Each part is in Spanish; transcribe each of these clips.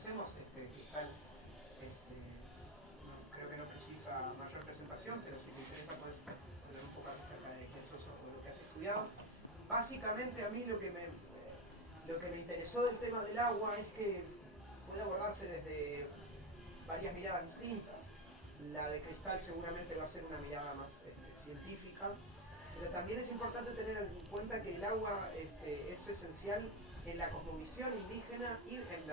conocemos, cristal, creo que no precisa mayor presentación, pero si te interesa puedes hablar un poco acerca de quién sos o lo que has estudiado. Básicamente a mí lo que me interesó del tema del agua es que puede abordarse desde varias miradas distintas. La de cristal seguramente va a ser una mirada más científica, pero también es importante tener en cuenta que el agua es esencial en la cosmovisión indígena y en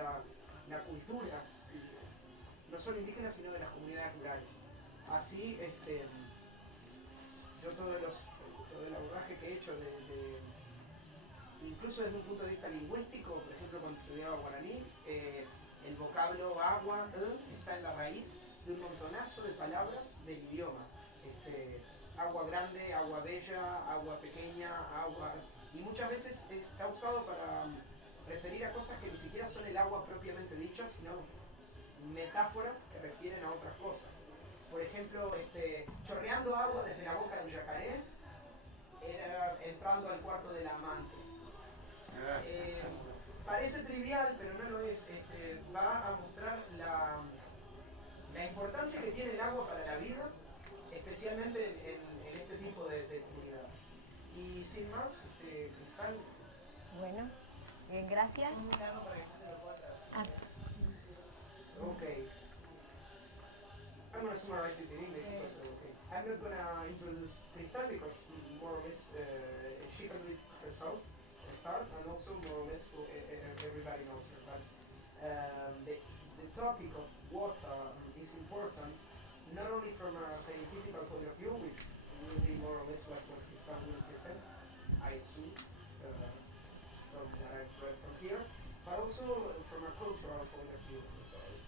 la cultura, no solo indígena sino de las comunidades rurales. Así, yo todo el abordaje que he hecho incluso desde un punto de vista lingüístico, por ejemplo cuando estudiaba guaraní, el vocablo agua está en la raíz de un montonazo de palabras del idioma. Agua grande, agua bella, agua pequeña, agua... Y muchas veces está usado para referir a cosas que ni siquiera son el agua propiamente dicho, sino metáforas que refieren a otras cosas. Por ejemplo, chorreando agua desde la boca de un yacaré, era entrando al cuarto del amante. Parece trivial, pero no lo es. Va a mostrar la importancia que tiene el agua para la vida, especialmente en este tipo de comunidades. Y sin más, Cristal. Bueno, bien, gracias. Okay. I'm going to summarize it in English because okay. I'm not going to introduce Cristal because more or less she can read herself start and also more or less so, everybody knows her. But the topic of water is important not only from a scientific point of view, which will be more or less like what Cristal will present, I assume, from what I've read from here, but also from a cultural point of view.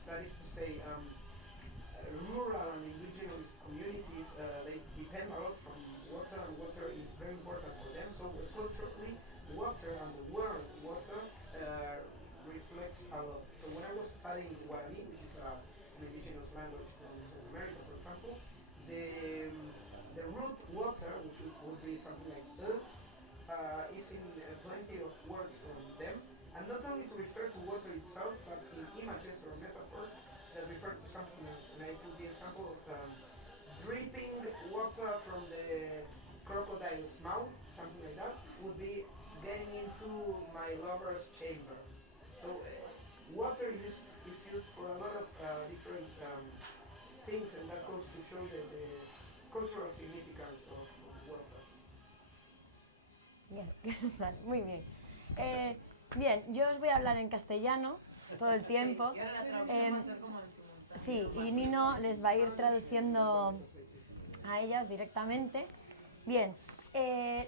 That is to say, rural and indigenous communities, they depend a lot from water, and water is very important for them. So culturally, water and the word water reflects a lot. So when I was studying Guarani, which is an indigenous language from South America, for example, the root water, which would be something like is in plenty of words from them, and not only to refer to water itself, but in images or metaphors that refer to something else. And I put the example of dripping water from the crocodile's mouth, something like that, would be getting into my lover's chamber. So water is used for a lot of different things, and that goes to show the cultural significance of water. Bien, muy bien. Bien, yo os voy a hablar en castellano todo el tiempo. Sí, y Nino les va a ir traduciendo a ellas directamente. Bien,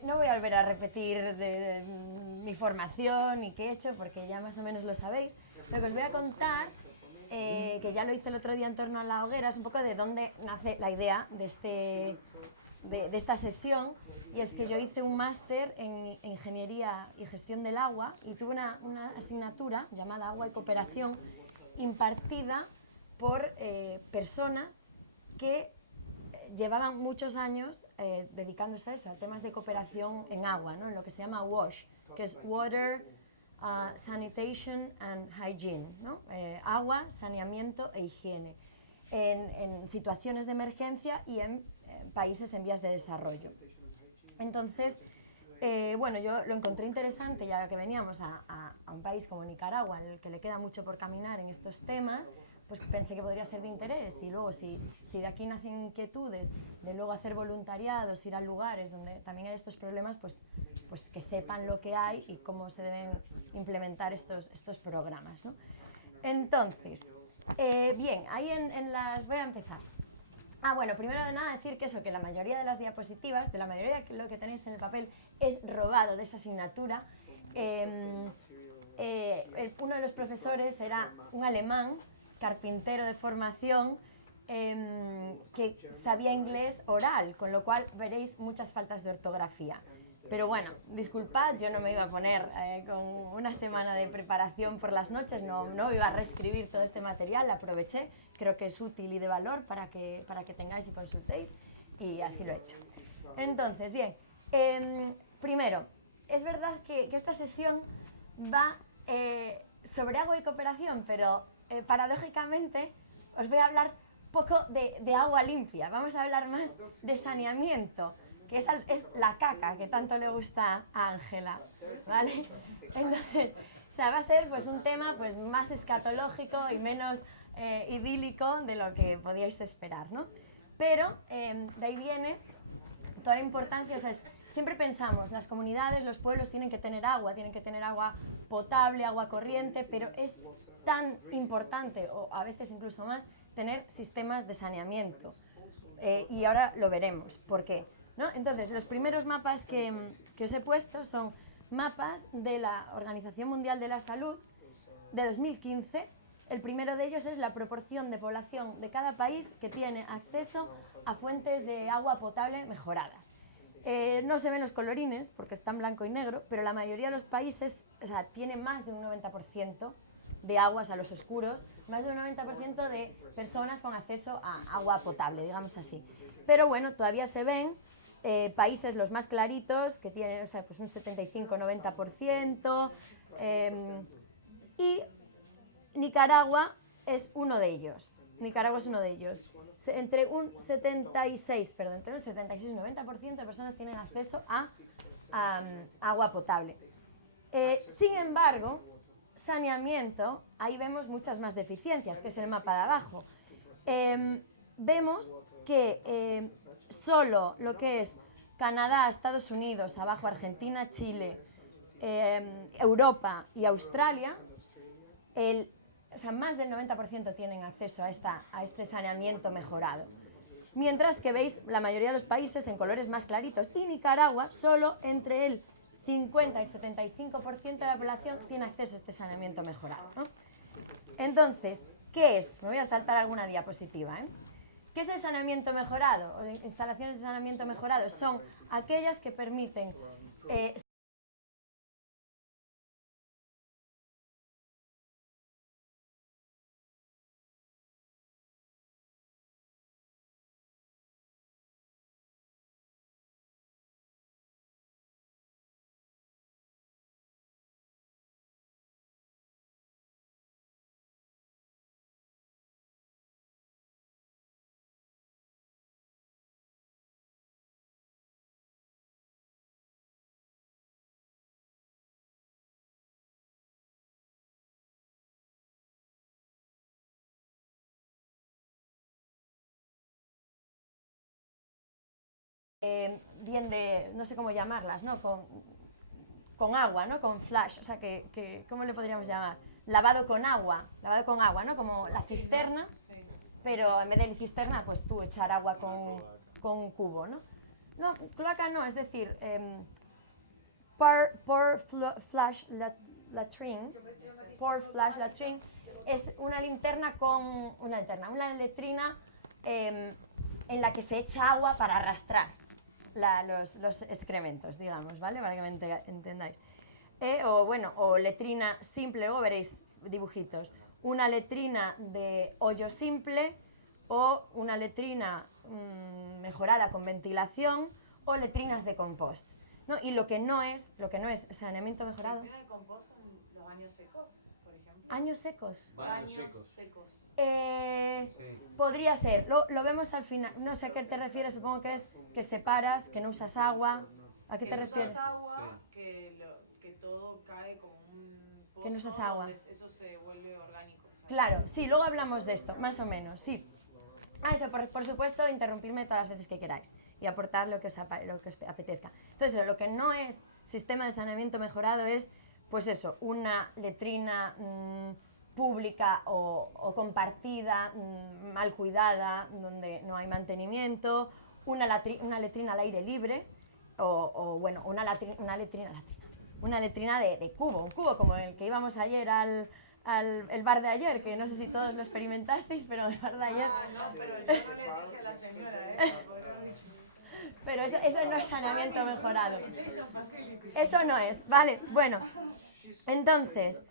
no voy a volver a repetir de mi formación y qué he hecho, porque ya más o menos lo sabéis. Lo que os voy a contar, que ya lo hice el otro día en torno a la hoguera, es un poco de dónde nace la idea de esta sesión, y es que yo hice un máster en Ingeniería y Gestión del Agua y tuve una asignatura llamada Agua y Cooperación impartida por personas que llevaban muchos años dedicándose a eso, a temas de cooperación en agua, ¿no? En lo que se llama WASH, que es Water, Sanitation and Hygiene, ¿no? Agua, saneamiento e higiene, en situaciones de emergencia y en países en vías de desarrollo. Entonces, bueno, yo lo encontré interesante, ya que veníamos a un país como Nicaragua, en el que le queda mucho por caminar en estos temas, pues pensé que podría ser de interés, y luego si de aquí nacen inquietudes de luego hacer voluntariados, ir a lugares donde también hay estos problemas, pues que sepan lo que hay y cómo se deben implementar estos programas, ¿no? Entonces, bien, ahí voy a empezar. Bueno, primero de nada decir que eso, que la mayoría de las diapositivas, de la mayoría de lo que tenéis en el papel, es robado de esa asignatura. Uno de los profesores era un alemán, carpintero de formación, que sabía inglés oral, con lo cual veréis muchas faltas de ortografía. Pero bueno, disculpad, yo no me iba a poner con una semana de preparación por las noches, no iba a reescribir todo este material, aproveché, creo que es útil y de valor para que tengáis y consultéis, y así lo he hecho. Entonces, bien, primero, es verdad que esta sesión va sobre agua y cooperación, pero paradójicamente os voy a hablar poco de agua limpia. Vamos a hablar más de saneamiento, que es la caca que tanto le gusta a Ángela, ¿vale? Entonces, o sea, va a ser pues, un tema pues, más escatológico y menos idílico de lo que podíais esperar, ¿no? Pero de ahí viene toda la importancia, o sea, siempre pensamos, las comunidades, los pueblos tienen que tener agua potable, agua corriente, pero es tan importante, o a veces incluso más, tener sistemas de saneamiento. Y ahora lo veremos, ¿por qué? ¿No? Entonces, los primeros mapas que os he puesto son mapas de la Organización Mundial de la Salud de 2015. El primero de ellos es la proporción de población de cada país que tiene acceso a fuentes de agua potable mejoradas. No se ven los colorines porque está en blanco y negro, pero la mayoría de los países, o sea, tiene más de un 90% de aguas a los oscuros, más de un 90% de personas con acceso a agua potable, digamos así. Pero bueno, todavía se ven países los más claritos que tienen, o sea, pues un 75-90%, y Nicaragua es uno de ellos. Entre un 76 y un 90% de personas tienen acceso a agua potable. Sin embargo, saneamiento, ahí vemos muchas más deficiencias, que es el mapa de abajo. Vemos que solo lo que es Canadá, Estados Unidos, abajo Argentina, Chile, Europa y Australia, o sea, más del 90% tienen acceso a este saneamiento mejorado. Mientras que veis la mayoría de los países en colores más claritos, y Nicaragua solo entre el 50 y el 75% de la población tiene acceso a este saneamiento mejorado, ¿no? Entonces, ¿qué es? Me voy a saltar alguna diapositiva, ¿eh? ¿Qué es el saneamiento mejorado? O instalaciones de saneamiento mejorado son aquellas que permiten bien de, no sé cómo llamarlas, ¿no? Con agua, ¿no? Con flash, o sea, ¿cómo le podríamos llamar? Lavado con agua, ¿no? Como la cisterna, pero en vez de cisterna, pues tú echar agua con un cubo, ¿no? No, cloaca no, es decir, pour flash latrine es una letrina en la que se echa agua para arrastrar los excrementos, digamos, ¿vale? Para que me entendáis. O letrina simple, luego veréis dibujitos. Una letrina de hoyo simple o una letrina mejorada con ventilación o letrinas de compost, ¿no? Y lo que no es saneamiento mejorado. ¿La letrina de compost son los baños secos, por ejemplo? ¿Años secos? Baños secos. Podría ser, lo vemos al final, no sé a qué te refieres, supongo que es que separas, que no usas agua, ¿a qué te refieres? Que no usas agua, que todo cae como un pozo, que no usas agua. Eso se vuelve orgánico. Claro, sí, luego hablamos de esto, más o menos, sí. Eso, por supuesto, interrumpirme todas las veces que queráis y aportar lo que os apetezca. Entonces, lo que no es sistema de saneamiento mejorado es, pues eso, una letrina pública o compartida, mal cuidada, donde no hay mantenimiento, una letrina al aire libre, una letrina de cubo, un cubo como el que íbamos ayer al bar de ayer, que no sé si todos lo experimentasteis, pero el bar de ayer... no, pero yo no le dije a la señora, Pero eso no es saneamiento mejorado. Eso no es, ¿vale? Bueno, entonces,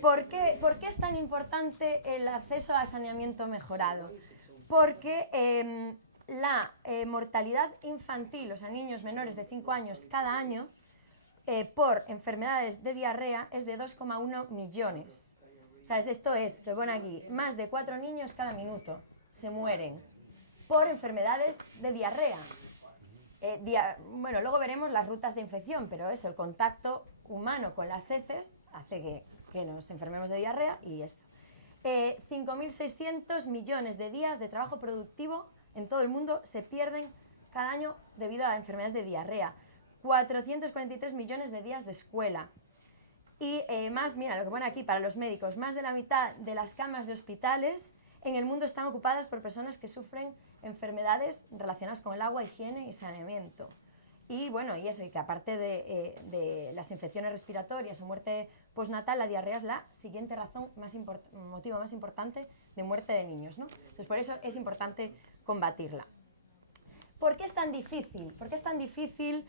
¿por qué es tan importante el acceso a saneamiento mejorado? Porque la mortalidad infantil, o sea, niños menores de 5 años cada año, por enfermedades de diarrea es de 2,1 millones. O sea, esto es, que pone aquí, más de 4 niños cada minuto se mueren por enfermedades de diarrea. Bueno, luego veremos las rutas de infección, pero eso, el contacto humano con las heces hace que nos enfermemos de diarrea y esto. 5.600 millones de días de trabajo productivo en todo el mundo se pierden cada año debido a enfermedades de diarrea. 443 millones de días de escuela. Y más, mira lo que pone aquí para los médicos, más de la mitad de las camas de hospitales en el mundo están ocupadas por personas que sufren enfermedades relacionadas con el agua, higiene y saneamiento. Y bueno, y eso, y que aparte de las infecciones respiratorias o muerte postnatal, la diarrea es la siguiente motivo más importante de muerte de niños, ¿no? Entonces, por eso es importante combatirla. ¿Por qué es tan difícil? ¿Por qué es tan difícil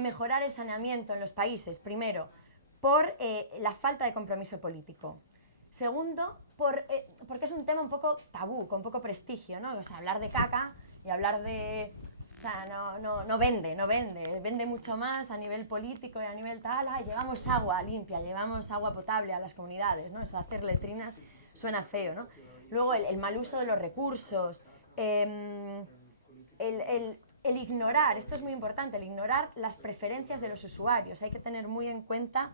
mejorar el saneamiento en los países? Primero, por la falta de compromiso político. Segundo, porque es un tema un poco tabú, con poco prestigio, ¿no? O sea, hablar de caca y hablar de... O sea, no vende mucho más a nivel político y a nivel tal, llevamos agua limpia, llevamos agua potable a las comunidades, ¿no? Eso, hacer letrinas suena feo, ¿no? Luego el mal uso de los recursos, el ignorar, esto es muy importante, el ignorar las preferencias de los usuarios. Hay que tener muy en cuenta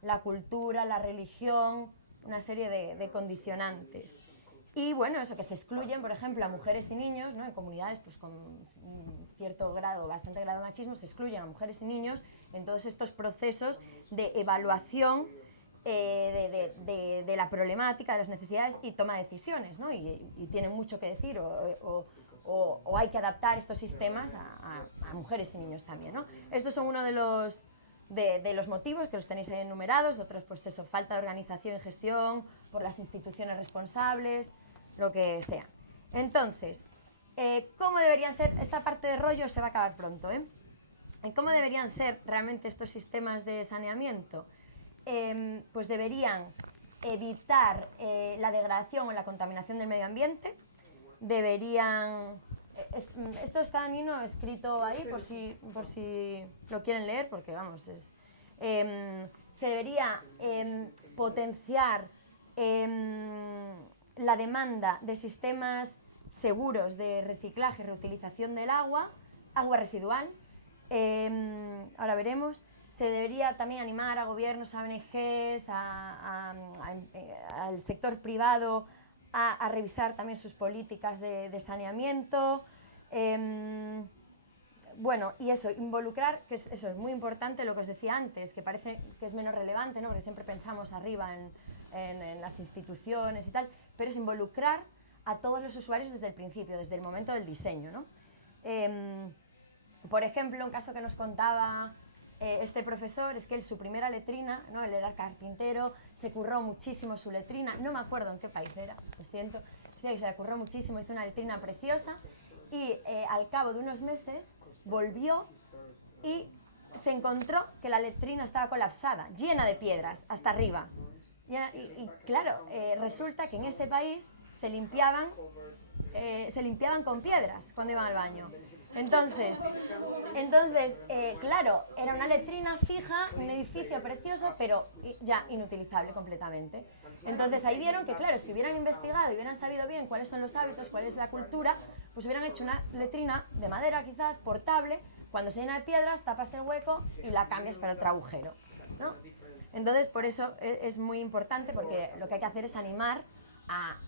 la cultura, la religión, una serie de condicionantes. Y bueno, eso, que se excluyen, por ejemplo, a mujeres y niños, ¿no? En comunidades pues, con un cierto grado, bastante grado de machismo, se excluyen a mujeres y niños en todos estos procesos de evaluación de la problemática, de las necesidades y toma de decisiones, ¿no? Y tienen mucho que decir o hay que adaptar estos sistemas a mujeres y niños también, ¿no? Estos son uno de los motivos que los tenéis ahí enumerados, otros pues eso, falta de organización y gestión por las instituciones responsables, lo que sea. Entonces, ¿cómo deberían ser? Esta parte de rollo se va a acabar pronto, ¿eh? ¿Cómo deberían ser realmente estos sistemas de saneamiento? Pues deberían evitar la degradación o la contaminación del medio ambiente, deberían... Esto está, Nino, escrito ahí por si lo quieren leer, porque vamos, se debería potenciar la demanda de sistemas seguros de reciclaje y reutilización del agua residual. Ahora veremos. Se debería también animar a gobiernos, a ONGs, al sector privado a revisar también sus políticas de saneamiento. Bueno, y eso, involucrar, que eso es muy importante, lo que os decía antes, que parece que es menos relevante, ¿no? Porque siempre pensamos arriba en las instituciones y tal, pero es involucrar a todos los usuarios desde el principio, desde el momento del diseño, ¿no? Por ejemplo, un caso que nos contaba este profesor es que él, su primera letrina, ¿no? Él era carpintero, se curró muchísimo su letrina, no me acuerdo en qué país era, lo siento, decía que se la curró muchísimo, hizo una letrina preciosa y al cabo de unos meses volvió y se encontró que la letrina estaba colapsada, llena de piedras, hasta arriba. Y claro, resulta que en ese país se limpiaban con piedras cuando iban al baño. Entonces, claro, era una letrina fija, un edificio precioso, pero ya inutilizable completamente. Entonces ahí vieron que, claro, si hubieran investigado y hubieran sabido bien cuáles son los hábitos, cuál es la cultura, pues hubieran hecho una letrina de madera quizás, portable, cuando se llena de piedras, tapas el hueco y la cambias para otro agujero, ¿no? Entonces, por eso es muy importante, porque lo que hay que hacer es animar a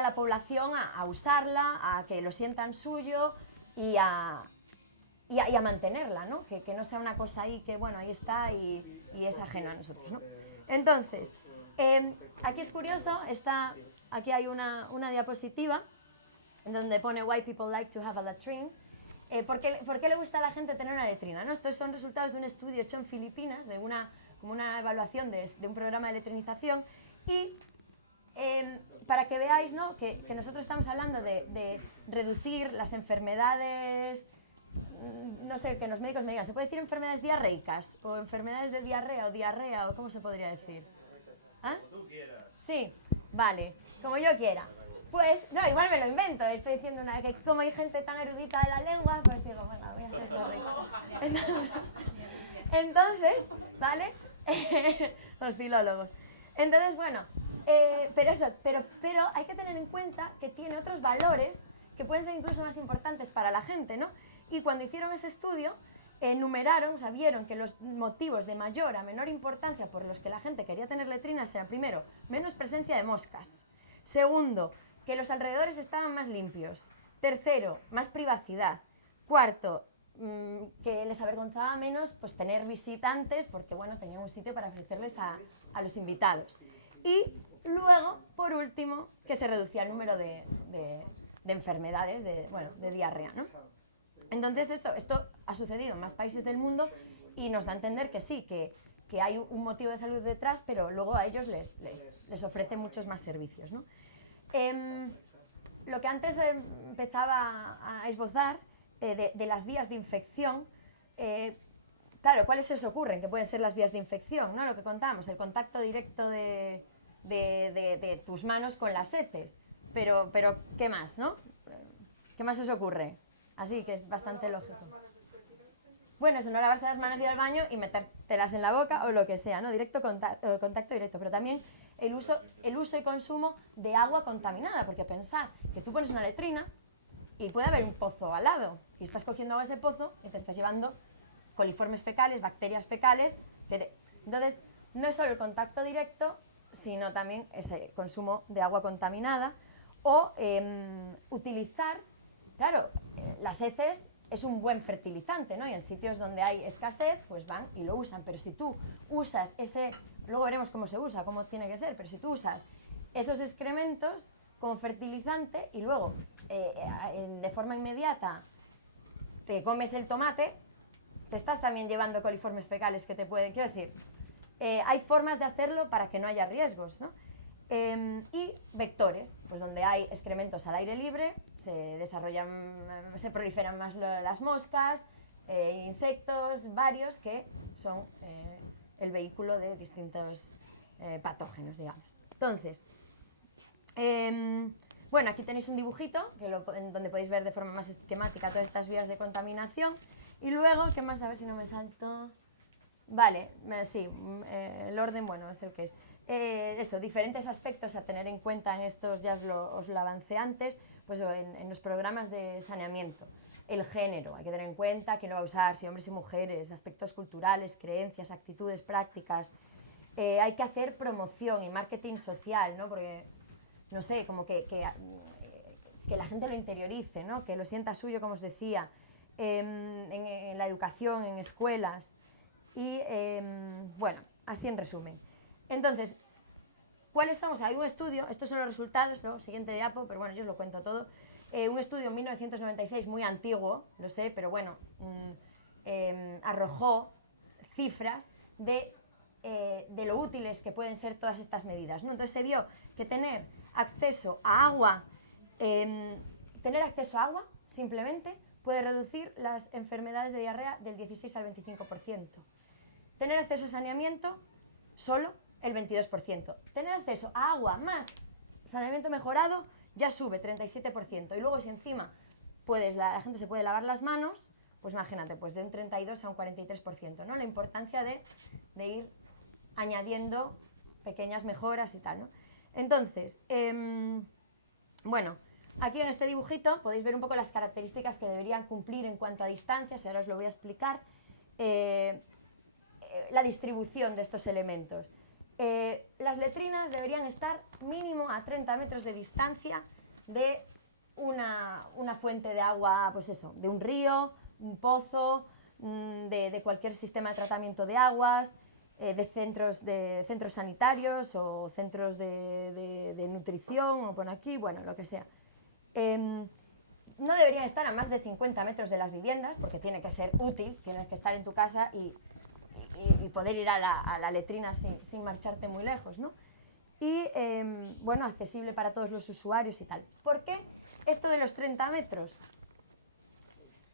la población a usarla, a que lo sientan suyo y a mantenerla, ¿no? Que no sea una cosa ahí que, bueno, ahí está y es ajeno a nosotros, ¿no? Entonces, aquí es curioso, aquí hay una diapositiva donde pone "Why people like to have a latrine". ¿Por qué le gusta a la gente tener una letrina, ¿no? Estos son resultados de un estudio hecho en Filipinas, como una evaluación de un programa de letrinización y... para que veáis, ¿no? que nosotros estamos hablando de reducir las enfermedades, no sé, que los médicos me digan, ¿se puede decir enfermedades diarreicas? ¿O enfermedades de diarrea, o cómo se podría decir? ¿Ah? Como tú quieras. Sí, vale, como yo quiera. Pues, no, igual me lo invento, estoy diciendo que como hay gente tan erudita de la lengua, pues digo, bueno, voy a ser correcta. Entonces, ¿vale? Los filólogos. Entonces, bueno, pero hay que tener en cuenta que tiene otros valores que pueden ser incluso más importantes para la gente, ¿no? Y cuando hicieron ese estudio, enumeraron, o sea, vieron que los motivos de mayor a menor importancia por los que la gente quería tener letrinas eran, primero, menos presencia de moscas. Segundo, que los alrededores estaban más limpios. Tercero, más privacidad. Cuarto, que les avergonzaba menos pues, tener visitantes porque, bueno, tenían un sitio para ofrecerles a los invitados. Y luego, por último, que se reducía el número de enfermedades, de diarrea, ¿no? Entonces esto ha sucedido en más países del mundo y nos da a entender que sí, que hay un motivo de salud detrás, pero luego a ellos les ofrece muchos más servicios, ¿no? Lo que antes empezaba a esbozar de las vías de infección, claro, ¿cuáles se os ocurren que pueden ser las vías de infección? ¿No? Lo que contábamos, el contacto directo de tus manos con las heces, pero ¿qué más, no? ¿Qué más os ocurre? Así que es bastante lógico. Bueno, eso, no lavarse las manos, ir al baño y metértelas en la boca o lo que sea, ¿no? Contacto directo, pero también el uso y consumo de agua contaminada, porque pensad que tú pones una letrina y puede haber un pozo al lado y estás cogiendo agua de ese pozo y te estás llevando coliformes fecales, bacterias fecales. Entonces, no es solo el contacto directo, sino también ese consumo de agua contaminada o utilizar, claro, las heces es un buen fertilizante, ¿no? Y en sitios donde hay escasez, pues van y lo usan. Pero si tú usas luego veremos cómo se usa, cómo tiene que ser, pero si tú usas esos excrementos como fertilizante y luego de forma inmediata te comes el tomate, te estás también llevando coliformes fecales que te pueden... Quiero decir, hay formas de hacerlo para que no haya riesgos, ¿no? Y vectores, pues donde hay excrementos al aire libre, se proliferan más las moscas, insectos, varios que son el vehículo de distintos patógenos, digamos. Entonces, bueno, aquí tenéis un dibujito donde podéis ver de forma más esquemática todas estas vías de contaminación. Y luego, ¿qué más? A ver si no me salto... Vale, sí, el orden, bueno, es el que es. Eso, diferentes aspectos a tener en cuenta en estos, ya os lo avancé antes, pues en los programas de saneamiento. El género, hay que tener en cuenta quién lo va a usar, si hombres y mujeres, aspectos culturales, creencias, actitudes, prácticas. Hay que hacer promoción y marketing social, ¿no? Porque, no sé, como que la gente lo interiorice, ¿no? Que lo sienta suyo, como os decía, en la educación, en escuelas. Y, bueno, así en resumen. Entonces, ¿cuáles somos? Hay un estudio, estos son los resultados, ¿no? Siguiente diapo, pero bueno, yo os lo cuento todo. Un estudio en 1996, muy antiguo, lo sé, pero bueno, arrojó cifras de lo útiles que pueden ser todas estas medidas, ¿no? Entonces se vio que tener acceso a agua simplemente puede reducir las enfermedades de diarrea del 16 al 25%. Tener acceso a saneamiento, solo el 22%. Tener acceso a agua más saneamiento mejorado, ya sube 37%. Y luego si encima la gente se puede lavar las manos, pues imagínate, pues de un 32 a un 43%, ¿no? La importancia de ir añadiendo pequeñas mejoras y tal, ¿no? Entonces, bueno, aquí en este dibujito podéis ver un poco las características que deberían cumplir en cuanto a distancias, y ahora os lo voy a explicar. La distribución de estos elementos. Las letrinas deberían estar mínimo a 30 metros de distancia de una fuente de agua, pues eso, de un río, un pozo, de cualquier sistema de tratamiento de aguas, de centros sanitarios o centros de nutrición, o por aquí, bueno, lo que sea. No deberían estar a más de 50 metros de las viviendas, porque tiene que ser útil, tienes que estar en tu casa y poder ir a la letrina sin marcharte muy lejos, ¿no? Y, bueno, accesible para todos los usuarios y tal. ¿Por qué esto de los 30 metros?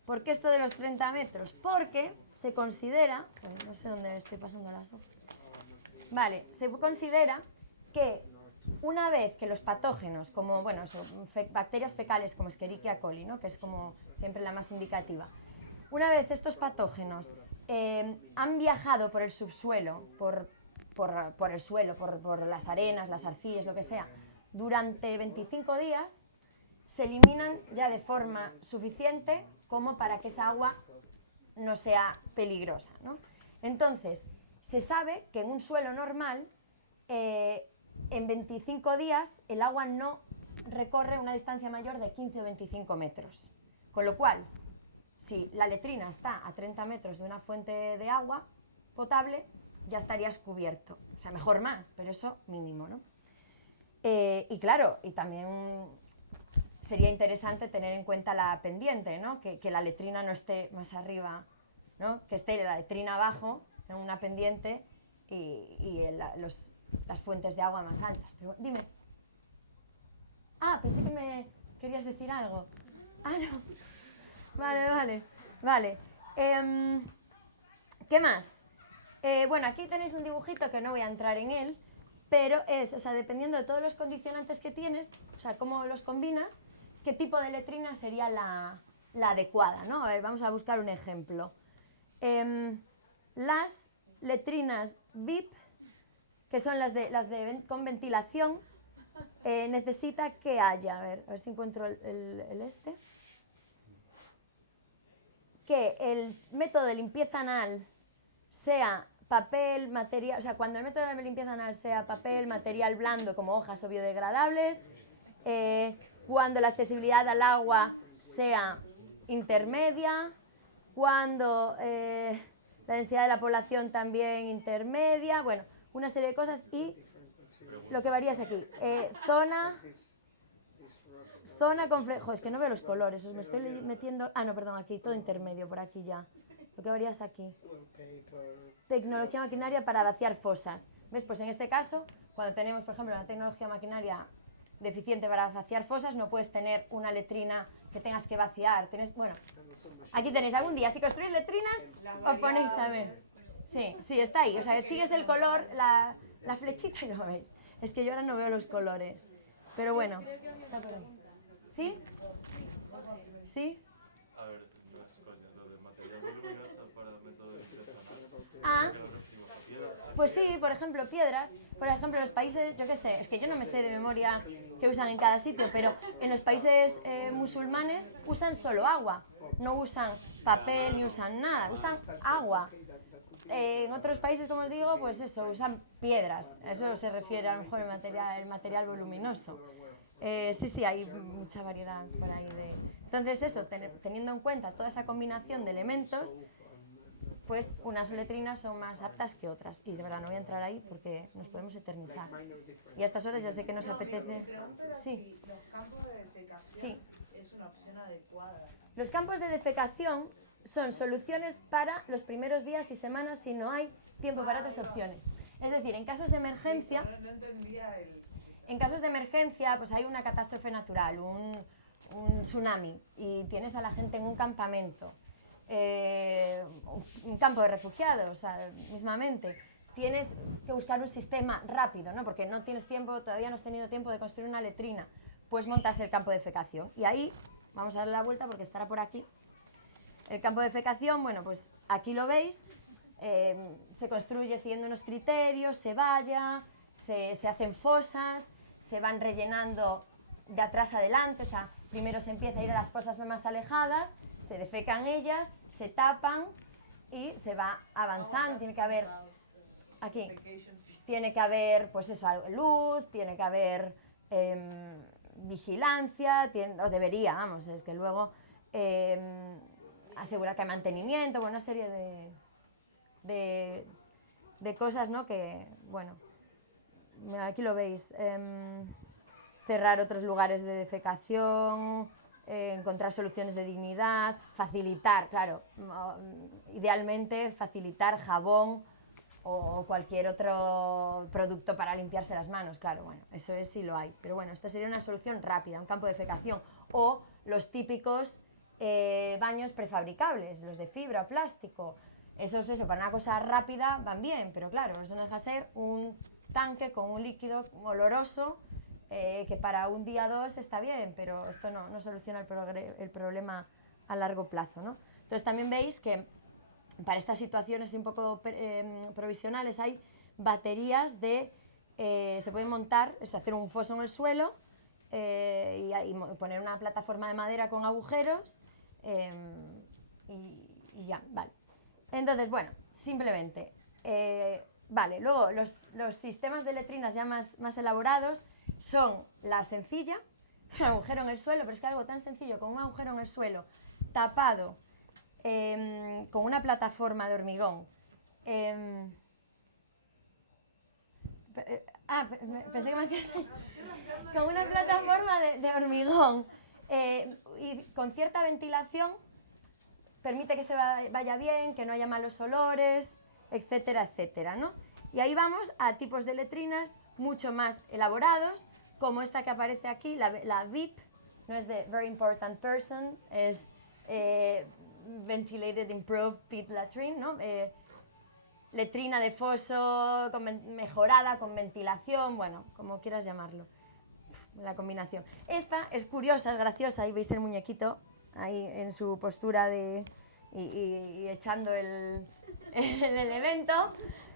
¿Por qué esto de los 30 metros? Porque se considera, no sé dónde estoy pasando las hojas, vale, se considera que una vez que los patógenos, como, bueno, bacterias fecales como Escherichia coli, ¿no? Que es como siempre la más indicativa, una vez estos patógenos han viajado por el subsuelo, por el suelo, por las arenas, las arcillas, lo que sea, durante 25 días, se eliminan ya de forma suficiente como para que esa agua no sea peligrosa, ¿no? Entonces, se sabe que en un suelo normal, en 25 días, el agua no recorre una distancia mayor de 15 o 25 metros. Con lo cual, si la letrina está a 30 metros de una fuente de agua potable, ya estarías cubierto. O sea, mejor más, pero eso mínimo, ¿no? Y claro, y también sería interesante tener en cuenta la pendiente, ¿no? Que la letrina no esté más arriba, ¿no? Que esté la letrina abajo, en una pendiente, y las fuentes de agua más altas. Pero, dime. Ah, pensé que me querías decir algo. Ah, no. Vale. ¿Qué más? Bueno, aquí tenéis un dibujito que no voy a entrar en él, pero es, o sea, dependiendo de todos los condicionantes que tienes, o sea, cómo los combinas, qué tipo de letrina sería la adecuada, ¿no? A ver, vamos a buscar un ejemplo. Las letrinas VIP, que son las con ventilación, necesita que haya, a ver si encuentro que el método de limpieza anal sea papel, material, o sea, cuando el método de limpieza anal sea papel, material blando como hojas o biodegradables, cuando la accesibilidad al agua sea intermedia, cuando la densidad de la población también intermedia, bueno, una serie de cosas, y lo que varía es aquí, zona con es que no veo los colores, os me estoy metiendo, no, perdón, aquí, todo intermedio, por aquí ya, lo que varía es aquí. Tecnología maquinaria para vaciar fosas. ¿Ves? Pues en este caso, cuando tenemos, por ejemplo, una tecnología maquinaria deficiente para vaciar fosas, no puedes tener una letrina que tengas que vaciar. Bueno, aquí tenéis algún día, si construís letrinas, os ponéis a ver. Sí, está ahí. O sea, sigues el color, la flechita y lo veis. Es que yo ahora no veo los colores. Pero bueno, está por ahí. ¿Sí? ¿Sí? A ver, lo de material voluminoso para método de Pues sí, por ejemplo, piedras. Por ejemplo, en los países, yo qué sé, es que yo no me sé de memoria qué usan en cada sitio, pero en los países musulmanes usan solo agua. No usan papel ni usan nada, usan agua. En otros países, como os digo, pues eso, usan piedras. A eso se refiere a lo mejor el material voluminoso. Sí, hay mucha variedad por ahí. Entonces eso, teniendo en cuenta toda esa combinación de elementos, pues unas letrinas son más aptas que otras. Y de verdad no voy a entrar ahí porque nos podemos eternizar. Y a estas horas ya sé que nos apetece. Sí. Los campos de defecación Sí. es una opción adecuada. Los campos de defecación son soluciones para los primeros días y semanas si no hay tiempo para otras opciones. Es decir, en casos de emergencia... No entendía el... En casos de emergencia, pues hay una catástrofe natural, un tsunami, y tienes a la gente en un campamento, un campo de refugiados, o sea, mismamente. Tienes que buscar un sistema rápido, ¿no? Porque no tienes tiempo, todavía no has tenido tiempo de construir una letrina, pues montas el campo de defecación. Y ahí, vamos a darle la vuelta porque estará por aquí. El campo de defecación, bueno, pues aquí lo veis, se construye siguiendo unos criterios, se valla, se hacen fosas, se van rellenando de atrás adelante, o sea, primero se empieza a ir a las fosas más alejadas, se defecan ellas, se tapan y se va avanzando. Tiene que haber, aquí, tiene que haber, pues eso, luz, tiene que haber vigilancia, o debería, vamos, es que luego asegurar que hay mantenimiento, bueno, una serie de cosas, ¿no? Que, bueno, aquí lo veis, cerrar otros lugares de defecación, encontrar soluciones de dignidad, facilitar, claro, idealmente facilitar jabón o cualquier otro producto para limpiarse las manos, claro, bueno, eso es si lo hay, pero bueno, esta sería una solución rápida, un campo de defecación, o los típicos baños prefabricables, los de fibra o plástico. Eso, para una cosa rápida van bien, pero claro, eso no deja de ser un tanque con un líquido oloroso que para un día o dos está bien, pero esto no soluciona el problema a largo plazo, ¿no? Entonces también veis que para estas situaciones un poco provisionales hay baterías de, se puede montar, es hacer un foso en el suelo y poner una plataforma de madera con agujeros y ya, vale. Entonces, bueno, simplemente, vale, luego los sistemas de letrinas ya más elaborados son la sencilla, un agujero en el suelo, pero es que algo tan sencillo como un agujero en el suelo tapado con una plataforma de hormigón. Pensé que me hacías con una plataforma de hormigón y con cierta ventilación permite que se vaya bien, que no haya malos olores, etcétera, etcétera, ¿no? Y ahí vamos a tipos de letrinas mucho más elaborados, como esta que aparece aquí, la VIP, no es de Very Important Person, es Ventilated Improved Pit Latrine, ¿no? Letrina de foso mejorada, con ventilación, bueno, como quieras llamarlo, la combinación. Esta es curiosa, es graciosa, ahí veis el muñequito, ahí en su postura y echando el elemento.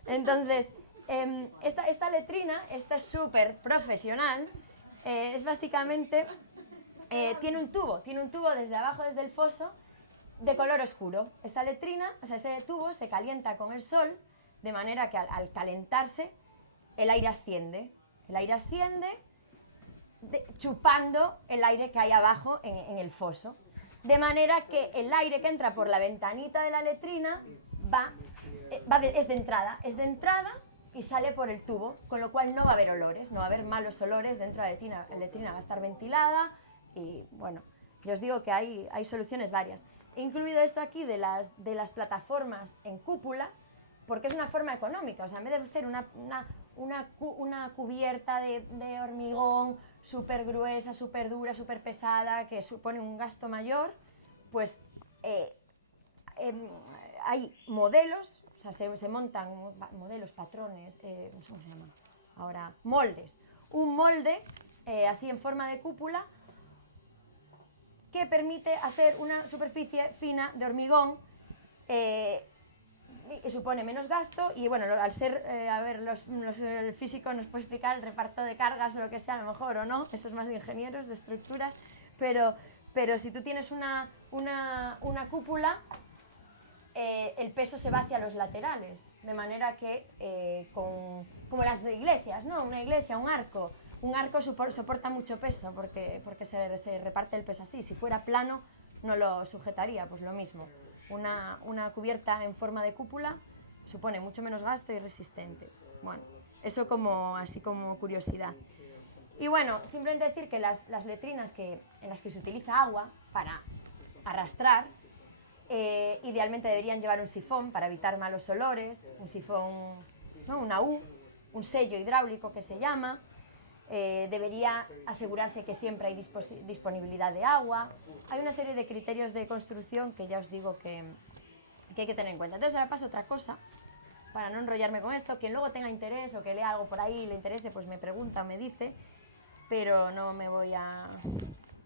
Entonces, esta letrina, esta es súper profesional, es básicamente, tiene un tubo desde abajo, desde el foso, de color oscuro. Esta letrina, o sea, ese tubo se calienta con el sol, de manera que al calentarse, el aire asciende. El aire asciende chupando el aire que hay abajo en el foso. De manera que el aire que entra por la ventanita de la letrina es de entrada y sale por el tubo, con lo cual no va a haber olores, no va a haber malos olores dentro de la letrina va a estar ventilada y bueno, yo os digo que hay soluciones varias. He incluido esto aquí de las plataformas en cúpula porque es una forma económica, o sea, en vez de hacer una cubierta de hormigón súper gruesa, súper dura, súper pesada, que supone un gasto mayor, pues hay modelos, o sea, se montan modelos, patrones, no sé cómo se llaman ahora, moldes. Un molde así en forma de cúpula que permite hacer una superficie fina de hormigón y supone menos gasto y bueno, al ser, a ver, el físico nos puede explicar el reparto de cargas o lo que sea, a lo mejor o no, eso es más de ingenieros, de estructuras, pero si tú tienes una cúpula, el peso se va hacia los laterales, de manera que, como las iglesias, ¿no? Una iglesia, un arco soporta mucho peso porque se reparte el peso así. Si fuera plano no lo sujetaría, pues lo mismo. Una cubierta en forma de cúpula supone mucho menos gasto y es resistente. Bueno, eso así como curiosidad. Y bueno, simplemente decir que las letrinas en las que se utiliza agua para arrastrar, idealmente deberían llevar un sifón para evitar malos olores, un sifón, ¿no? Una U, un sello hidráulico que se llama. Debería asegurarse que siempre hay disponibilidad de agua. Hay una serie de criterios de construcción que ya os digo que hay que tener en cuenta. Entonces ahora paso a otra cosa, para no enrollarme con esto. Quien luego tenga interés o que lea algo por ahí y le interese, pues me pregunta, me dice, pero no me voy a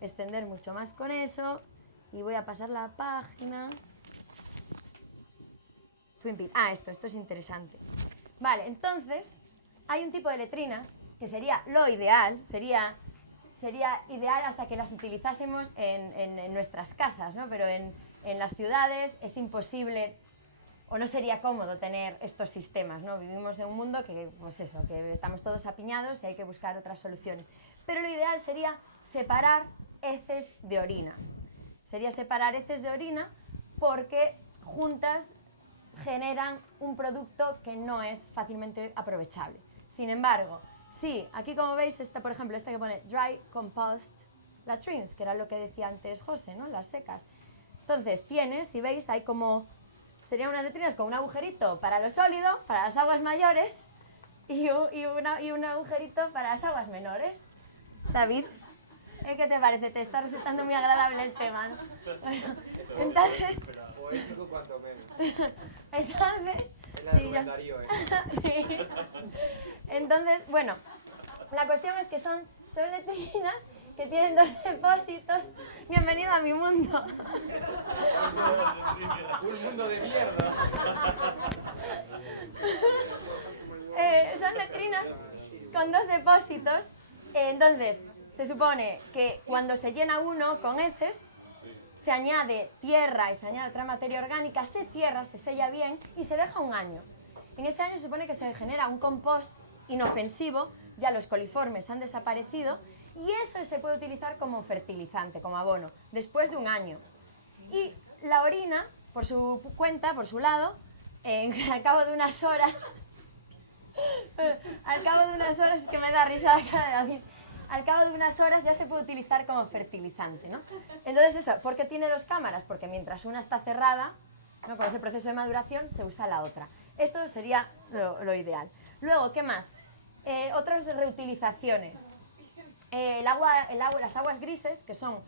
extender mucho más con eso y voy a pasar la página. Twin Peaks. Esto es interesante. Vale, entonces hay un tipo de letrinas que sería lo ideal, sería ideal hasta que las utilizásemos en nuestras casas, ¿no? Pero en las ciudades es imposible o no sería cómodo tener estos sistemas, ¿no? Vivimos en un mundo que estamos todos apiñados y hay que buscar otras soluciones. Pero lo ideal sería separar heces de orina. Sería separar heces de orina porque juntas generan un producto que no es fácilmente aprovechable. Sin embargo, sí, aquí como veis, por ejemplo, esta que pone Dry Compost Latrines, que era lo que decía antes José, ¿no? Las secas. Entonces si veis, hay serían unas letrinas con un agujerito para lo sólido, para las aguas mayores, y un agujerito para las aguas menores. David, ¿qué te parece? Te está resultando muy agradable el tema, ¿no? Bueno, entonces... Poético cuanto menos. Entonces... Sí. Entonces, bueno, la cuestión es que son letrinas que tienen 2 depósitos. Bienvenido a mi mundo. Un mundo de mierda. Son letrinas con 2 depósitos. Entonces, se supone que cuando se llena uno con heces, se añade tierra y se añade otra materia orgánica, se cierra, se sella bien y se deja un año. En ese año se supone que se genera un compost inofensivo, ya los coliformes han desaparecido y eso se puede utilizar como fertilizante, como abono, después de un año. Y la orina, por su cuenta, por su lado, al cabo de unas horas, es que me da risa la cara de David, al cabo de unas horas ya se puede utilizar como fertilizante, ¿no? Entonces eso, ¿por qué tiene 2 cámaras? Porque mientras una está cerrada, ¿no?, con ese proceso de maduración, se usa la otra. Esto sería lo ideal. Luego, ¿qué más? Otras reutilizaciones. Las aguas grises, que son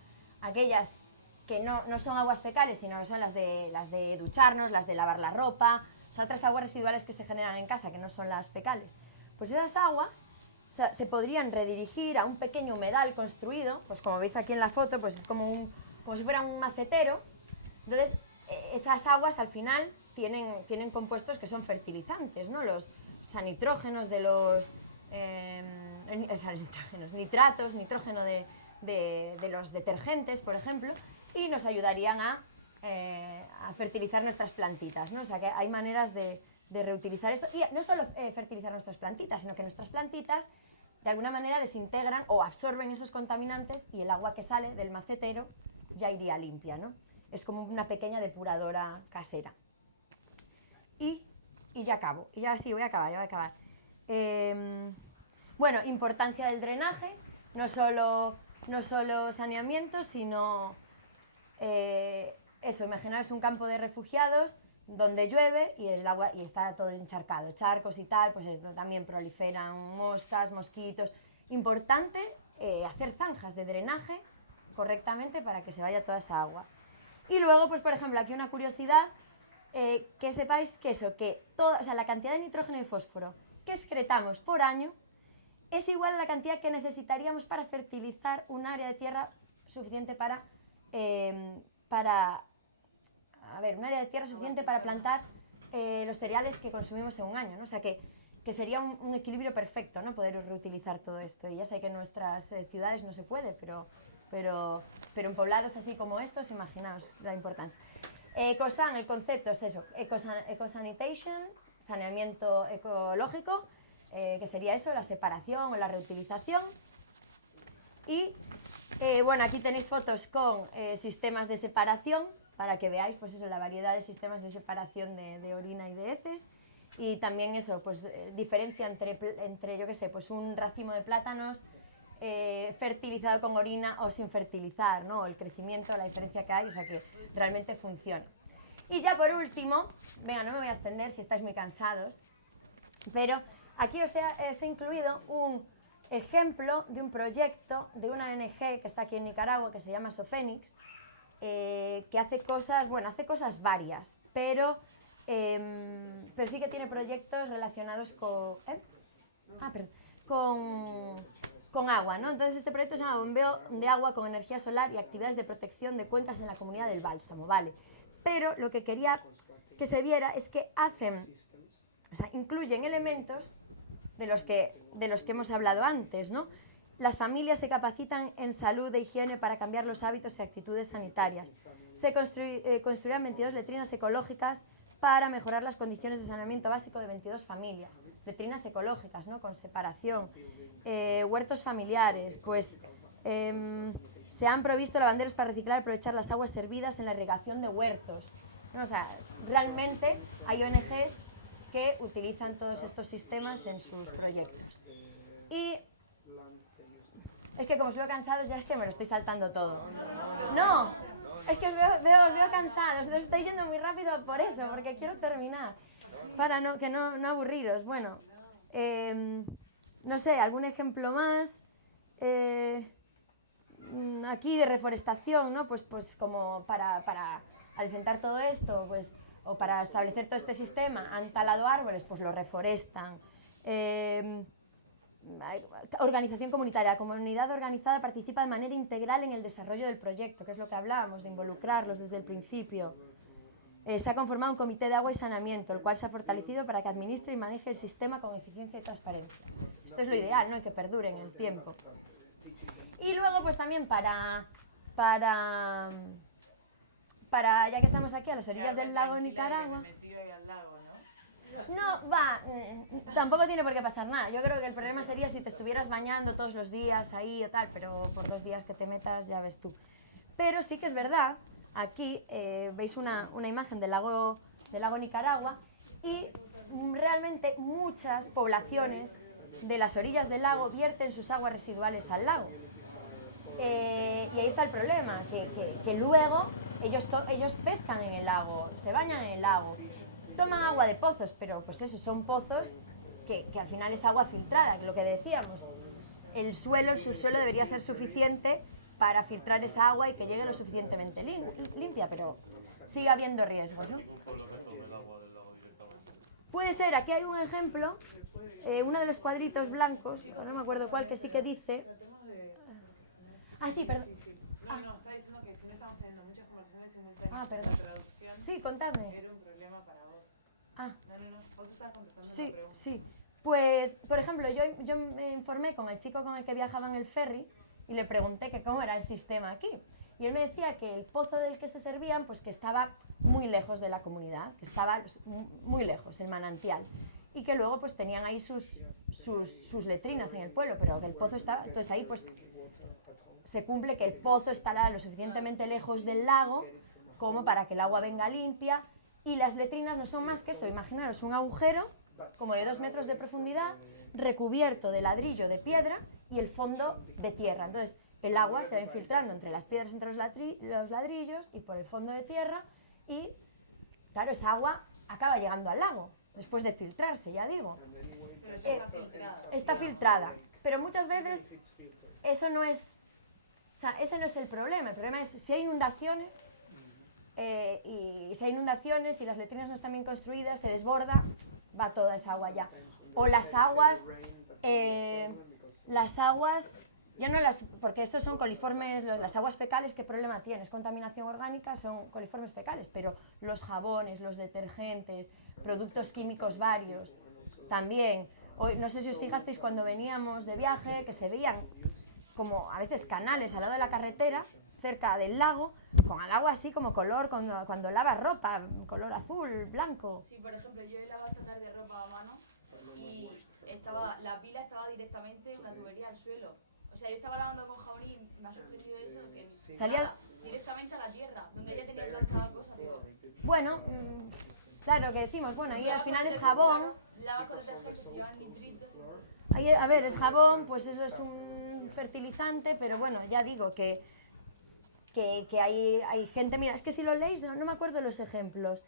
aquellas que no son aguas fecales, sino que son las de ducharnos, las de lavar la ropa, o sea, otras aguas residuales que se generan en casa, que no son las fecales. Pues esas aguas, o sea, se podrían redirigir a un pequeño humedal construido, pues como veis aquí en la foto, pues es como si fuera un macetero. Entonces, esas aguas al final tienen compuestos que son fertilizantes, ¿no? Los nitrógenos de los nitratos, nitrógeno de los detergentes, por ejemplo, y nos ayudarían a fertilizar nuestras plantitas, ¿no? O sea, que hay maneras de reutilizar esto. Y no solo fertilizar nuestras plantitas, sino que nuestras plantitas de alguna manera desintegran o absorben esos contaminantes y el agua que sale del macetero ya iría limpia, ¿no? Es como una pequeña depuradora casera. Y ya acabo. Y ya sí, voy a acabar. Bueno, importancia del drenaje, no solo saneamiento, sino eso, imaginaos un campo de refugiados donde llueve y el agua y está todo encharcado, charcos y tal, pues también proliferan moscas, mosquitos. Importante hacer zanjas de drenaje correctamente para que se vaya toda esa agua. Y luego, pues por ejemplo, aquí una curiosidad, que sepáis que la cantidad de nitrógeno y fósforo que excretamos por año es igual a la cantidad que necesitaríamos para fertilizar un área de tierra suficiente para plantar los cereales que consumimos en un año, ¿no? O sea que sería un equilibrio perfecto, ¿no?, poder reutilizar todo esto. Y ya sé que en nuestras ciudades no se puede, pero en poblados así como estos, imaginaos la importancia. Ecosan, el concepto es eso, ecosanitation, saneamiento ecológico, que sería eso, la separación o la reutilización. Y bueno, aquí tenéis fotos con sistemas de separación, para que veáis pues eso, la variedad de sistemas de separación de orina y de heces. Y también eso, pues diferencia entre yo qué sé, pues un racimo de plátanos fertilizado con orina o sin fertilizar, ¿no? El crecimiento, la diferencia que hay, o sea que realmente funciona. Y ya por último, venga, no me voy a extender si estáis muy cansados, pero aquí os he incluido un ejemplo de un proyecto de una ONG que está aquí en Nicaragua, que se llama Sofenix, que hace cosas varias, pero sí que tiene proyectos relacionados con agua, ¿no? Entonces este proyecto se llama Bombeo de Agua con Energía Solar y Actividades de Protección de Cuencas en la Comunidad del Bálsamo, ¿vale? Pero lo que quería que se viera es que incluyen elementos de los que hemos hablado antes, ¿no? Las familias se capacitan en salud e higiene para cambiar los hábitos y actitudes sanitarias. Se construirán 22 letrinas ecológicas para mejorar las condiciones de saneamiento básico de 22 familias. Letrinas ecológicas, ¿no?, con separación. Huertos familiares, pues se han provisto lavanderos para reciclar y aprovechar las aguas servidas en la irrigación de huertos, ¿no? O sea, realmente hay ONGs que utilizan todos estos sistemas en sus proyectos. Y es que como os veo cansados, ya es que me lo estoy saltando todo. No, es que os veo cansados, os estoy yendo muy rápido por eso, porque quiero terminar, para no aburriros. Bueno, no sé, algún ejemplo más. Aquí de reforestación, ¿no? Pues como para adecentar todo esto, pues, o para establecer todo este sistema, han talado árboles, pues lo reforestan. organización comunitaria. La comunidad organizada participa de manera integral en el desarrollo del proyecto, que es lo que hablábamos, de involucrarlos desde el principio. Se ha conformado un comité de agua y saneamiento, el cual se ha fortalecido para que administre y maneje el sistema con eficiencia y transparencia. Esto es lo ideal, ¿no? Y que perdure en el tiempo. Y luego, pues también para ya que estamos aquí a las orillas del lago Nicaragua... No, tampoco tiene por qué pasar nada. Yo creo que el problema sería si te estuvieras bañando todos los días ahí o tal, pero por 2 días que te metas ya ves tú. Pero sí que es verdad, aquí veis una imagen del lago Nicaragua y realmente muchas poblaciones de las orillas del lago vierten sus aguas residuales al lago. Y ahí está el problema, que luego ellos pescan en el lago, se bañan en el lago, toman agua de pozos, pero pues eso, son pozos que al final es agua filtrada, que lo que decíamos, el subsuelo debería ser suficiente para filtrar esa agua y que llegue lo suficientemente limpia, pero sigue habiendo riesgos, ¿no? Puede ser, aquí hay un ejemplo, uno de los cuadritos blancos, no me acuerdo cuál, que sí que dice... Ah, sí, perdón. No, está diciendo que si no estamos teniendo muchas conversaciones simultáneas Perdón. de traducción, Sí, contadme. era un problema para vos. Ah, No, vos estás contestando sí, la pregunta. sí. Pues, por ejemplo, yo me informé con el chico con el que viajaba en el ferry y le pregunté que cómo era el sistema aquí. Y él me decía que el pozo del que se servían, pues que estaba muy lejos de la comunidad, que estaba muy lejos, el manantial. Y que luego pues tenían ahí sus letrinas en el pueblo, pero que el pozo estaba... Entonces ahí pues se cumple que el pozo estará lo suficientemente lejos del lago como para que el agua venga limpia, y las letrinas no son más que eso. Imaginaros un agujero como de 2 metros de profundidad, recubierto de ladrillo de piedra y el fondo de tierra. Entonces el agua se va infiltrando entre las piedras, entre los ladrillos y por el fondo de tierra, y claro, esa agua acaba llegando al lago después de filtrarse, ya digo. Está filtrada, pero muchas veces eso no es... O sea, ese no es el problema es si hay inundaciones, y si hay inundaciones y las letrinas no están bien construidas, se desborda, va toda esa agua ya. O las aguas, ya no porque estos son coliformes, las aguas fecales, ¿qué problema tienen? Es contaminación orgánica, son coliformes fecales, pero los jabones, los detergentes, productos químicos varios, también. No sé si os fijasteis cuando veníamos de viaje, que se veían como a veces canales al lado de la carretera, cerca del lago, con el agua así como color, cuando lavas ropa, color azul, blanco. Sí, por ejemplo, yo he lavado esta tarde ropa a mano y la pila estaba directamente en una tubería al suelo. O sea, yo estaba lavando con jabón y me ha sorprendido eso, que salía directamente a la tierra, donde ella tenía plantada cosas. Digo, bueno, claro, que decimos, bueno, ahí al final es jabón. Lava con detergentes y llevan nitritos. Ahí, a ver, es jabón, pues eso es un fertilizante, pero bueno, ya digo que hay gente, mira, es que si lo leéis, no me acuerdo los ejemplos,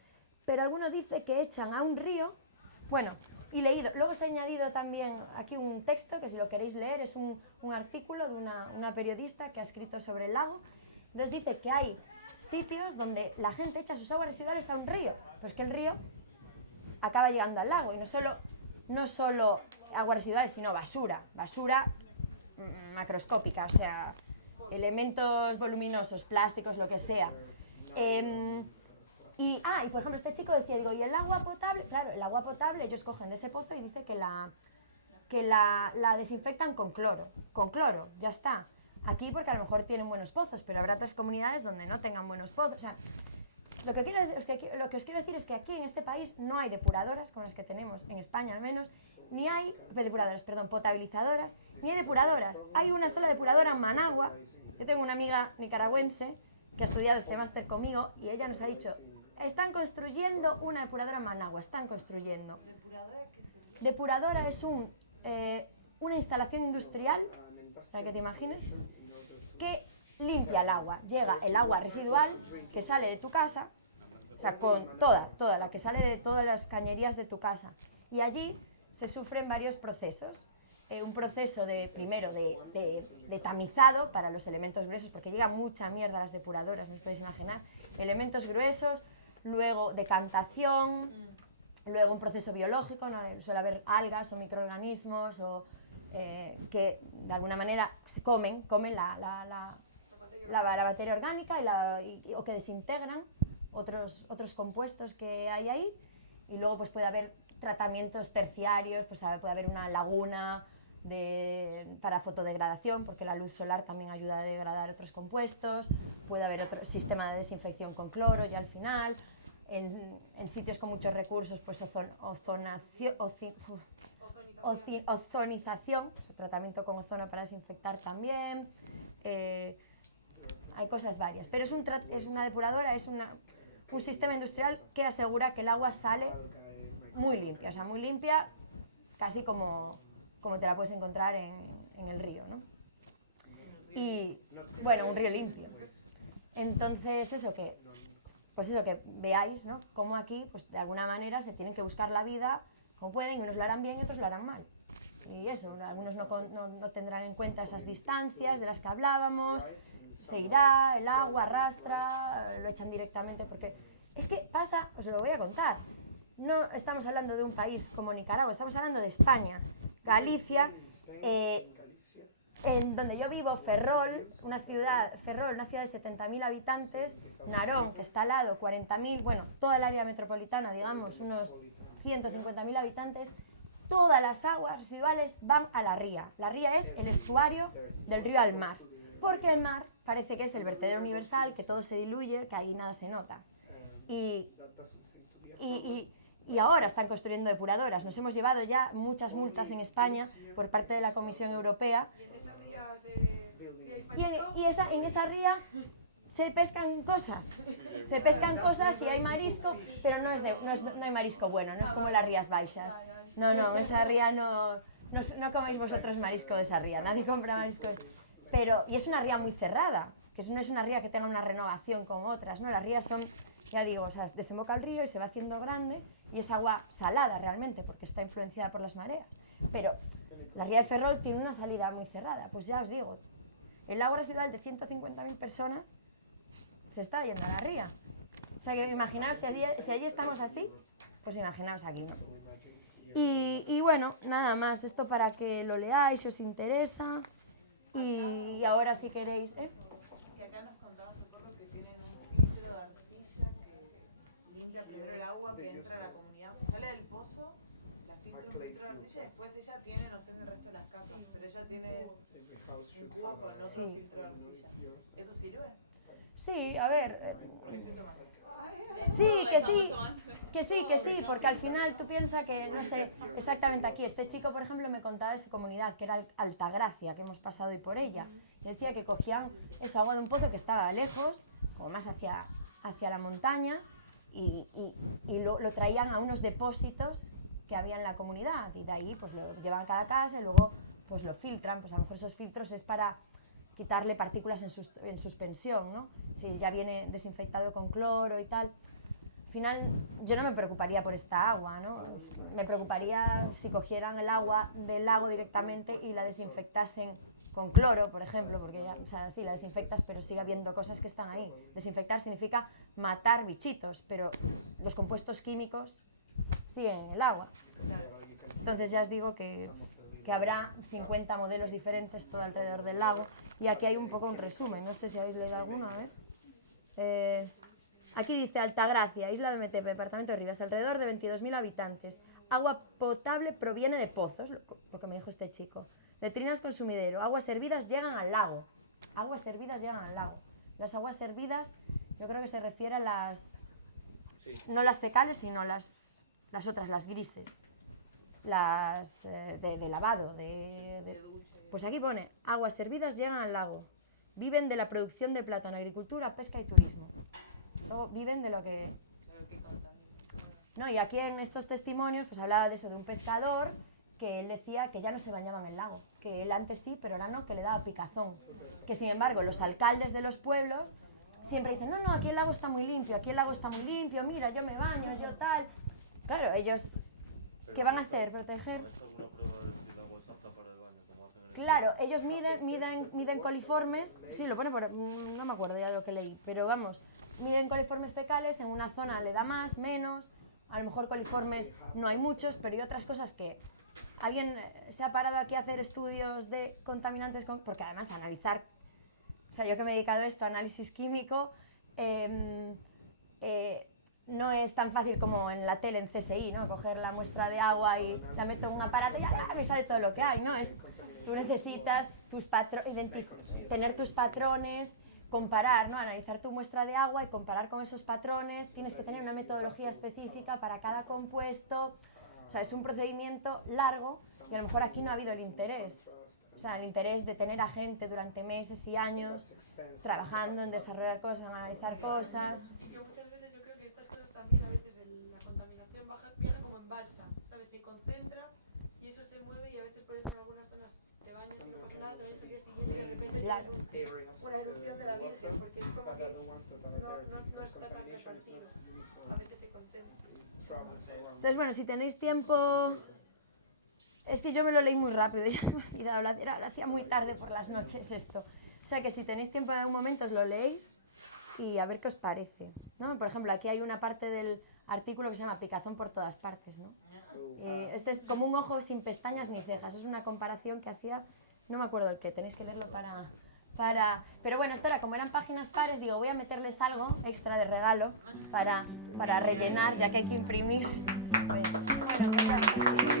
pero alguno dice que echan a un río, bueno, y leído, luego se ha añadido también aquí un texto, que si lo queréis leer, es un artículo de una periodista que ha escrito sobre el lago. Entonces dice que hay sitios donde la gente echa sus aguas residuales a un río, pues que el río acaba llegando al lago, y no solo aguas residuales, sino basura macroscópica, o sea, elementos voluminosos, plásticos, lo que sea. Y por ejemplo, este chico decía, digo, ¿y el agua potable? Claro, el agua potable ellos cogen de ese pozo y dice que la desinfectan con cloro, ya está. Aquí porque a lo mejor tienen buenos pozos, pero habrá otras comunidades donde no tengan buenos pozos. O sea, lo que os quiero decir es que aquí en este país no hay depuradoras, como las que tenemos en España al menos, ni hay potabilizadoras, ni hay depuradoras. Hay una sola depuradora en Managua. Yo tengo una amiga nicaragüense que ha estudiado este máster conmigo y ella nos ha dicho, están construyendo una depuradora en Managua, están construyendo. Depuradora es una instalación industrial, para que te imagines, que limpia el agua. Llega el agua residual que sale de tu casa, o sea, con toda la que sale de todas las cañerías de tu casa. Y allí se sufren varios procesos. Un proceso primero de tamizado para los elementos gruesos, porque llega mucha mierda a las depuradoras, no os podéis imaginar. Elementos gruesos, luego decantación, luego un proceso biológico, ¿no? Suele haber algas o microorganismos que de alguna manera se comen la materia orgánica o que desintegran otros compuestos que hay ahí, y luego pues puede haber tratamientos terciarios, pues puede haber una laguna para fotodegradación, porque la luz solar también ayuda a degradar otros compuestos, puede haber otro sistema de desinfección con cloro ya al final, en sitios con muchos recursos pues ozonización, pues, tratamiento con ozono para desinfectar también, hay cosas varias, pero es una depuradora, es un sistema industrial que asegura que el agua sale muy limpia, o sea, muy limpia, casi como te la puedes encontrar en el río, ¿no? Y, bueno, un río limpio. Entonces, eso que veáis, ¿no? Cómo aquí, pues de alguna manera, se tienen que buscar la vida como pueden, y unos lo harán bien y otros lo harán mal. Y eso, algunos no tendrán en cuenta esas distancias de las que hablábamos, se irá, el agua arrastra, lo echan directamente, porque es que pasa, os lo voy a contar, no estamos hablando de un país como Nicaragua, estamos hablando de España, Galicia, en donde yo vivo, Ferrol, una ciudad de 70.000 habitantes, Narón, que está al lado, 40.000, bueno, toda el área metropolitana, digamos, unos 150.000 habitantes, todas las aguas residuales van a la ría. La ría es el estuario del río al mar, porque el mar parece que es el vertedero universal, que todo se diluye, que ahí nada se nota. Y ahora están construyendo depuradoras. Nos hemos llevado ya muchas multas en España por parte de la Comisión Europea. Y en esa ría se pescan cosas y hay marisco, pero no hay marisco bueno, no es como las Rías Baixas. No, esa ría no coméis vosotros marisco de esa ría, nadie compra marisco. Y es una ría muy cerrada, que no es una ría que tenga una renovación como otras, ¿no? Las rías son, ya digo, o sea, desemboca el río y se va haciendo grande, y es agua salada realmente, porque está influenciada por las mareas. Pero la ría de Ferrol tiene una salida muy cerrada, pues ya os digo, el agua residual de 150.000 personas se está yendo a la ría. O sea que imaginaos, si allí estamos así, pues imaginaos aquí, ¿no? Y bueno, nada más, esto para que lo leáis si os interesa. Y ahora si queréis, Y acá nos contaba Socorro que tienen un filtro de arcilla que limpia primero el agua que entra a la comunidad. Se sale del pozo, la filtra un filtro de arcilla, después ella tiene, no sé el resto de las casas, pero ella tiene un cubo con otro filtro de arcilla. ¿Eso sirve? Sí, a ver, que sí, porque al final tú piensas que, no sé, exactamente aquí, este chico, por ejemplo, me contaba de su comunidad, que era Altagracia, que hemos pasado hoy por ella, y decía que cogían esa agua de un pozo que estaba lejos, como más hacia la montaña, y lo traían a unos depósitos que había en la comunidad, y de ahí pues lo llevan a cada casa y luego pues lo filtran, pues a lo mejor esos filtros es para quitarle partículas en suspensión, ¿no? Si ya viene desinfectado con cloro y tal. Al final, yo no me preocuparía por esta agua, ¿no? Me preocuparía si cogieran el agua del lago directamente y la desinfectasen con cloro, por ejemplo, porque ya, o sea, sí, la desinfectas, pero sigue habiendo cosas que están ahí. Desinfectar significa matar bichitos, pero los compuestos químicos siguen en el agua. Entonces ya os digo que habrá 50 modelos diferentes todo alrededor del lago, y aquí hay un poco un resumen, no sé si habéis leído alguno, a ver. Aquí dice Altagracia, isla de Metepe, departamento de Rivas, alrededor de 22.000 habitantes. Agua potable proviene de pozos, lo que me dijo este chico. Letrinas con sumidero, aguas hervidas llegan al lago. Aguas hervidas llegan al lago. Las aguas hervidas, yo creo que se refiere a las... no las fecales, sino las otras, las grises. Las de lavado, pues aquí pone, aguas hervidas llegan al lago. Viven de la producción de plátano, agricultura, pesca y turismo. Viven de lo que... No, y aquí en estos testimonios pues hablaba de eso, de un pescador que él decía que ya no se bañaba en el lago, que él antes sí, pero ahora no, que le daba picazón. Que sin embargo los alcaldes de los pueblos siempre dicen, no, aquí el lago está muy limpio, mira, yo me baño, yo tal. Claro, ellos, ¿qué van a hacer? ¿Proteger? Claro, ellos miden coliformes, sí, lo pone por, no me acuerdo ya de lo que leí, pero vamos, miden coliformes fecales, en una zona le da más, menos, a lo mejor coliformes no hay muchos, pero hay otras cosas que ¿Alguien se ha parado aquí a hacer estudios de contaminantes? Porque además analizar, o sea, yo que me he dedicado a esto, análisis químico, no es tan fácil como en la tele, en CSI, ¿no? Coger la muestra de agua y la meto en un aparato y ya me sale todo lo que hay, ¿no? Tú necesitas tener tus patrones, comparar, ¿no? Analizar tu muestra de agua y comparar con esos patrones. Tienes que tener una metodología específica para cada compuesto. O sea, es un procedimiento largo y a lo mejor aquí no ha habido el interés. O sea, el interés de tener a gente durante meses y años trabajando en desarrollar cosas, en analizar cosas. Y que muchas veces yo creo que estas cosas también, a veces la contaminación viaja como en balsa, ¿sabes? Se concentra y eso se mueve y a veces por eso en algunas zonas te bañas y no pasa nada, te ves al día siguiente y de repente Claro. tienes una erupción de la Virgen, porque es como que no está tan repartido, a veces se concentra. Entonces, bueno, si tenéis tiempo... Es que yo me lo leí muy rápido, ya se me ha olvidado, lo hacía muy tarde por las noches esto. O sea que si tenéis tiempo en algún momento os lo leéis y a ver qué os parece, ¿no? Por ejemplo, aquí hay una parte del artículo que se llama picazón por todas partes, ¿no? Este es como un ojo sin pestañas ni cejas, es una comparación que hacía, no me acuerdo el qué, tenéis que leerlo para... Pero bueno, esto era como eran páginas pares, digo, voy a meterles algo extra de regalo para rellenar, ya que hay que imprimir. Bueno, muchas gracias.